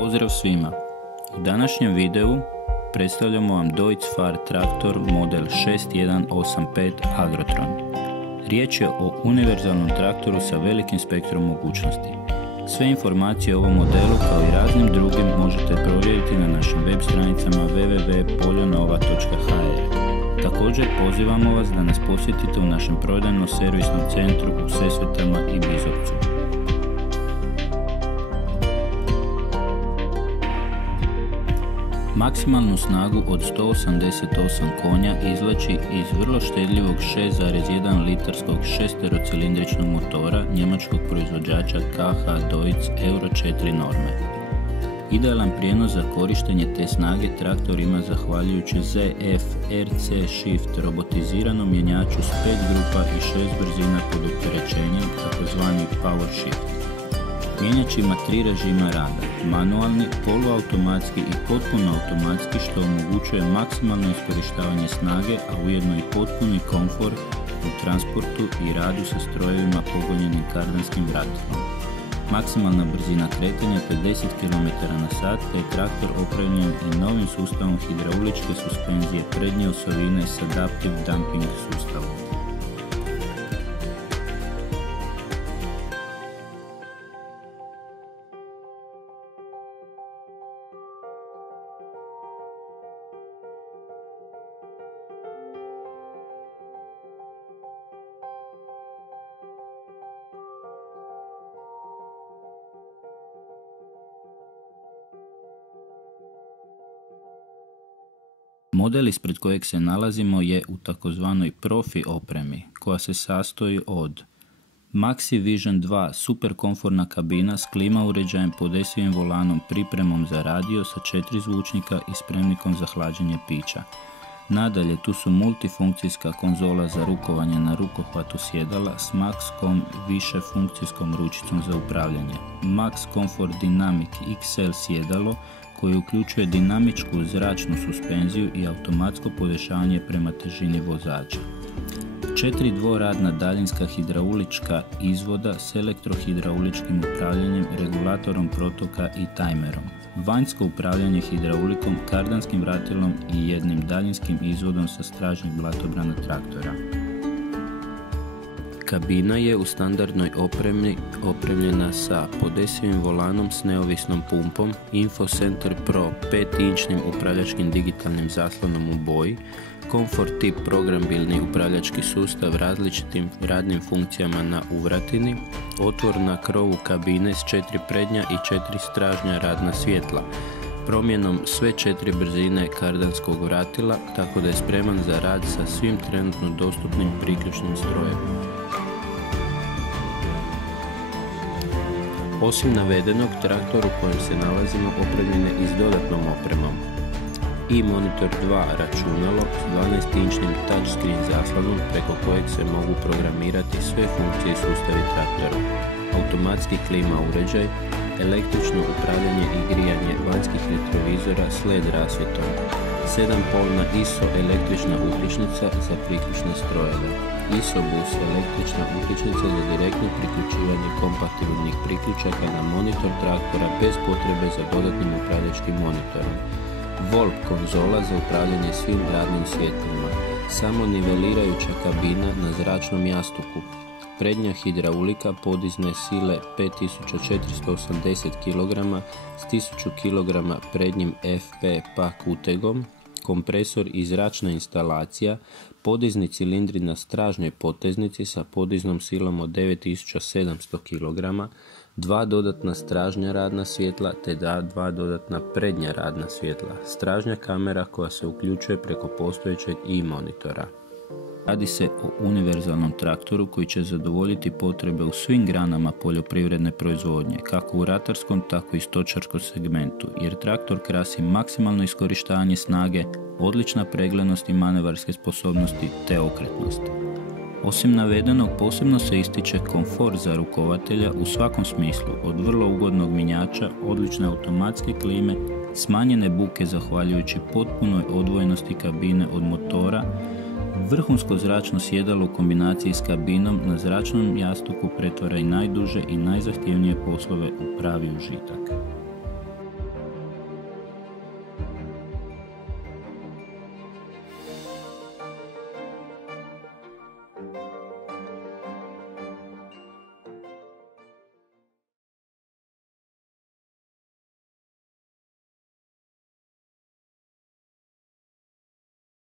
Pozdrav svima! U današnjem videu predstavljamo vam Deutz-Fahr traktor model 6185 Agrotron. Riječ je o univerzalnom traktoru sa velikim spektrom mogućnosti. Sve informacije o ovom modelu kao i raznim drugim možete provjeriti na našim web stranicama www.poljonova.hr. Također pozivamo vas da nas posjetite u našem prodajno-servisnom centru u Sesvetama i Bizovcu. Maksimalnu snagu od 188 konja izvlači iz vrlo štedljivog 6,1 litarskog šesterocilindričnog motora njemačkog proizvođača KH Deutz Euro 4 norme. Idealan prijenos za korištenje te snage traktor ima zahvaljujući ZF RC Shift robotiziranom mjenjaču s 5 grupa i 6 brzina pod opterećenjem, takozvani Power Shift. Mjenjač ima 3 režima rada, manualni, poluautomatski i potpuno automatski, što omogućuje maksimalno iskorištavanje snage, a ujedno i potpuni komfort u transportu i radu sa strojevima pogonjenim kardanskim vratilom. Maksimalna brzina kretanja 50 km/h, te je traktor opremljen i novim sustavom hidrauličke suspenzije prednje osovine s Adaptive Damping sustavom. Model ispred kojeg se nalazimo je u takozvanoj profi opremi, koja se sastoji od Maxi Vision 2 super komfortna kabina s klima uređajem, podesivim volanom, pripremom za radio sa 4 zvučnika i spremnikom za hlađenje pića. Nadalje, tu su multifunkcijska konzola za rukovanje na rukohvatu sjedala s Maxcom više funkcijskom ručicom za upravljanje, Max Comfort Dynamic XL sjedalo koje uključuje dinamičku zračnu suspenziju i automatsko podešavanje prema težini vozača. 4 dvoradna daljinska hidraulička izvoda s elektrohidrauličkim upravljanjem, regulatorom protoka i tajmerom. Vanjsko upravljanje hidraulikom, kardanskim vratilom i jednim daljinskim izvodom sa stražnjeg blatobrana traktora. Kabina je u standardnoj opremi opremljena sa podesivim volanom s neovisnom pumpom, Info Center Pro 5-inčnim upravljačkim digitalnim zaslonom u boji, Comfort tip programabilni upravljački sustav različitim radnim funkcijama na uvratini, otvor na krovu kabine s 4 prednja i 4 stražnja radna svjetla, promjenom sve 4 brzine kardanskog vratila, tako da je spreman za rad sa svim trenutno dostupnim priključnim strojevima. Osim navedenog, traktor u kojem se nalazimo opremljen je i s dodatnom opremom. i-Monitor 2 računalo s 12-inčnim touchscreen zaslonom preko kojeg se mogu programirati sve funkcije i sustavi traktora, automatski klima uređaj, električno upravljanje i grijanje vanjskih retrovizora s LED rasvjetom, 7-polna ISO električna uključnica za priključne strojeve, ISO bus električna uključnica za direktno priključivanje kompatibilnih priključaka na monitor traktora bez potrebe za dodatnim upravljačkim monitorom, VOLP konzola za upravljanje svim radnim svjetlima, samonivelirajuća kabina na zračnom jastuku, prednja hidraulika podizne sile 5480 kg s 1000 kg prednjim FP pak utegom, kompresor i zračna instalacija, podizni cilindri na stražnjoj poteznici sa podiznom silom od 9700 kg, 2 dodatna stražnja radna svjetla te 2 dodatna prednja radna svjetla, stražnja kamera koja se uključuje preko postojećeg i-monitora. Radi se o univerzalnom traktoru koji će zadovoljiti potrebe u svim granama poljoprivredne proizvodnje, kako u ratarskom tako i stočarskom segmentu, jer traktor krasi maksimalno iskorištavanje snage, odlična preglednost i manevarske sposobnosti te okretnost. Osim navedenog, posebno se ističe komfort za rukovatelja u svakom smislu, od vrlo ugodnog mjenjača, odlične automatske klime, smanjene buke zahvaljujući potpunoj odvojenosti kabine od motora, vrhunsko zračno sjedalo u kombinaciji s kabinom na zračnom jastuku pretvara i najduže i najzahtjevnije poslove u pravi užitak.